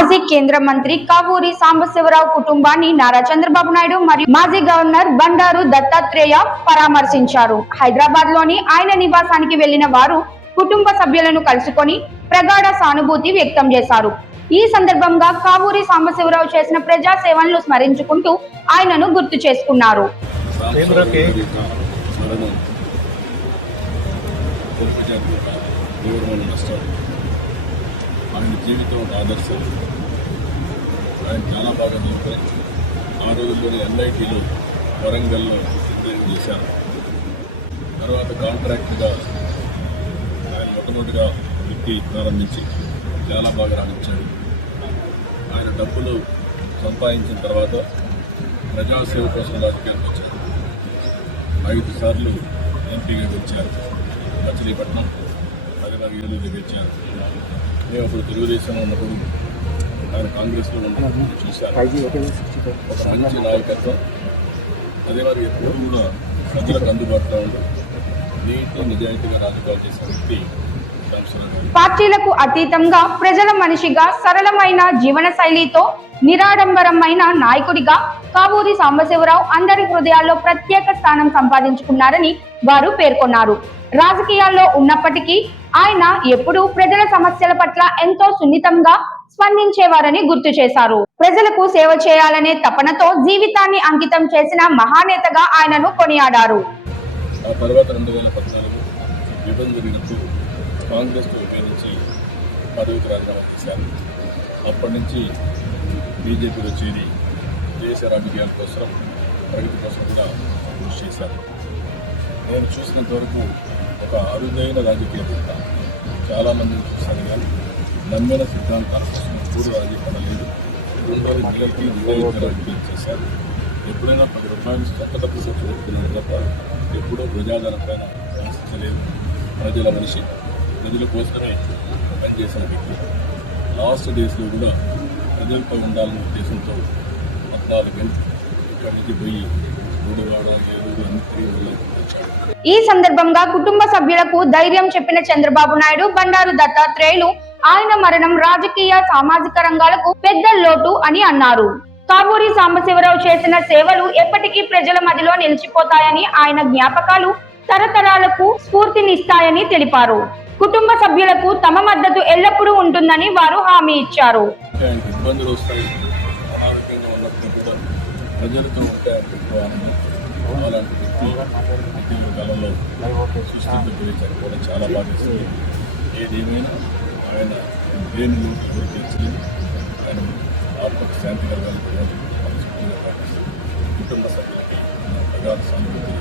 మాజీ కేంద్ర మంత్రి కావూరి సాంబశివరావు కుటుంబాన్ని నారా చంద్రబాబు నాయుడు మరియు మాజీ గవర్నర్ బండారు దత్తాత్రేయ పరామర్శించారు. హైదరాబాద్ లోని ఆయన నివాసానికి వెళ్లిన వారు కుటుంబ సభ్యులను కలుసుకొని ప్రగాఢ సానుభూతి వ్యక్తం చేశారు. ఈ సందర్భంగా కావూరి సాంబశివరావు చేసిన ప్రజా సేవలను స్మరించుకుంటూ ఆయనను గుర్తు చేసుకున్నారు. ఆయన జీవితం ఆదర్శం. ఆయన చాలా బాగా చదువుతారు. ఆ రోజుల్లోనే ఎన్ఐటీలో వరంగల్లో ఇంజనీరింగ్ చేశారు. తర్వాత కాంట్రాక్ట్గా ఆయన మొట్టమొదటిగా వృత్తి ప్రారంభించి చాలా బాగా రాణించాడు. ఆయన డబ్బులు సంపాదించిన తర్వాత ప్రజాసేవ కోసం రాజకీయానికి వచ్చారు. 5 సార్లు ఎంపీగా గెలిచారు. మచిలీపట్నం, అదేవిధంగా ఏలూరు గెలిచారు. మేము అప్పుడు తెలుగుదేశంలో ఉన్నప్పుడు ఆయన కాంగ్రెస్లో ఉన్నప్పుడు చూశాను. ఒక మంచి నాయకత్వం. అదే వారు ఎప్పుడు కూడా ప్రజలకు అందుబాటులో ఉండి నీటి నిజాయితీగా రాజకీయాలు చేసిన వ్యక్తి పార్టీలకు అతీతంగా ప్రజల మనిషిగా సరళమైన జీవన శైలితో నిరాడంబరమైన నాయకుడిగా కావూరి సాంబశివరావు అందరి హృదయాల్లో ప్రత్యేక స్థానం సంపాదించుకున్నారని వారు పేర్కొన్నారు. రాజకీయాల్లో ఉన్నప్పటికీ ఆయన ఎప్పుడూ ప్రజల సమస్యల పట్ల ఎంతో సున్నితంగా స్పందించేవారని గుర్తు చేశారు. ప్రజలకు సేవ చేయాలనే తపనతో జీవితాన్ని అంకితం చేసిన మహానేతగా ఆయనను కొనియాడారు. కాంగ్రెస్కు ఉపయోగించి పదవికి రాజీనామా చేశారు. అప్పటి నుంచి బీజేపీలో చేరి దేశ రాజకీయాల కోసం, ప్రగతి కోసం కూడా కృషి చేశారు. నేను చూసినంత వరకు ఒక అరుదైన రాజకీయవేత్త. చాలామందిని చూశాను కానీ నమ్మిన సిద్ధాంతాల కోసం ఎప్పుడు రాజీ పడలేదు. రెండోది పిల్లలకి నిజాయితీ రాజకీయం చేశారు. ఎప్పుడైనా 10 రూపాయలు సొంత డబ్బు ఖర్చు పెట్టుకున్నాడు తప్ప ఎప్పుడూ ప్రజాధనం పైన ఆశించలేదు. ప్రజల మనిషి, ప్రజల కోసమే పనిచేసిన వ్యక్తి. లాస్ట్ డేస్లో కూడా ప్రజలతో ఉండాలనే ఉద్దేశంతో 14 గంటలు ఇక్కడి నుంచి పోయి గూడవాడ, ఏలూరు అన్ని తిరిగి వచ్చాడు. ఈ సందర్భంగా కుటుంబ సభ్యులకు ధైర్యం చెప్పిన చంద్రబాబు నాయుడు, బండారు దత్తాత్రేయులు ఆయన మరణం రాజకీయ, సామాజిక రంగాలకు పెద్ద లోటు అని అన్నారు. కావూరి సాంబశివరావు చేసిన సేవలు ఎప్పటికీ ప్రజల మధ్యలో నిలిచిపోతాయని, ఆయన జ్ఞాపకాలు తరతరాలకు స్ఫూర్తినిస్తాయని తెలిపారు. కుటుంబ సభ్యులకు తమ మద్దతు ఎల్లప్పుడూ ఉంటుందని వారు హామీ ఇచ్చారు. ఇబ్బందులు వస్తాయి, అనారోగ్యంగా ఉన్నప్పుడు కూడా ప్రజలతో ఉంటే అలాంటి వ్యక్తి ఇటీవల కాలంలో సృష్టించబోయే చనిపోవడం చాలా బాధిస్తుంది. ఏదేమైనా ఆయన దేని లోటు గురించి ఆయన ఆత్మకు శాంతి కలగాలని కుటుంబ సభ్యులకి ప్రగాఢ సానుభూతి